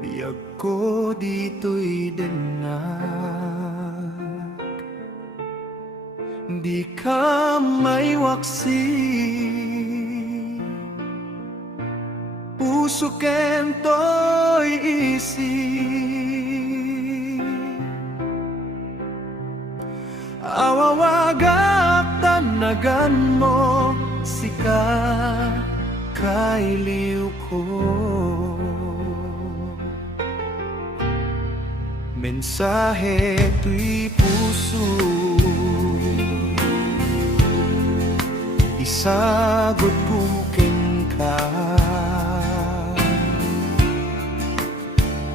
Biyag ko dito'y dinag, di ka may waksi. Puso kento'y isi, awawagak tanagan mo, sika kailiw ko. Mensahe to'y puso, isagot kuking ka.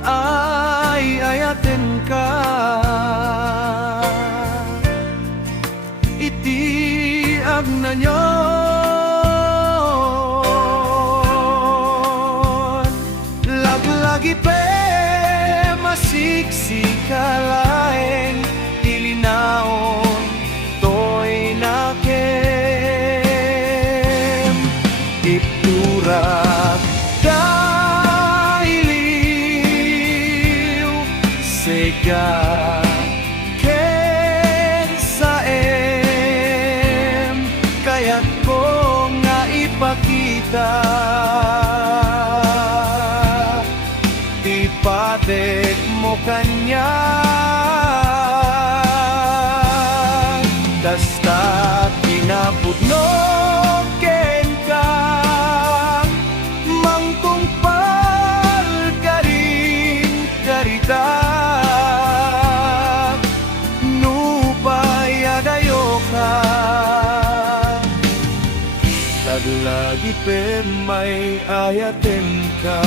Ay ayaten ka, itiag na nyon. Laglagi pe masiksikalaheng ilinaon to'y nakem iturak dahiliw sega ken saem kaya't ko nga ipakita. Ipatek mo kanya, dasta't pinapudnog ken ka, mangtungpal ka rin karita. Nupay adayo ka, taglagi pe may ayaten ka.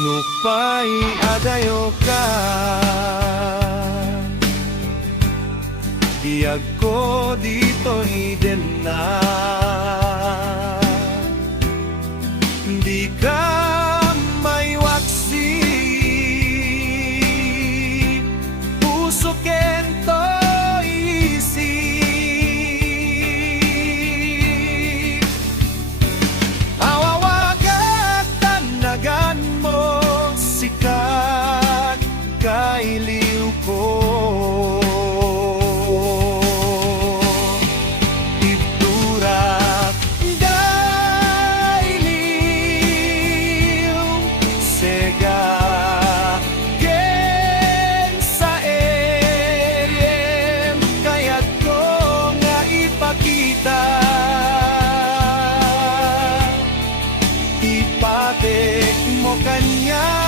Nupay adayo ka, biyag ko dito'y dinag, di ka may waksi. Puso kento'y isi, awawagak tanagan mo, sikat kailiw ko. Iturak dailiw sega ken saem kaya't ko nga ipakita. Ipatek mo kanya,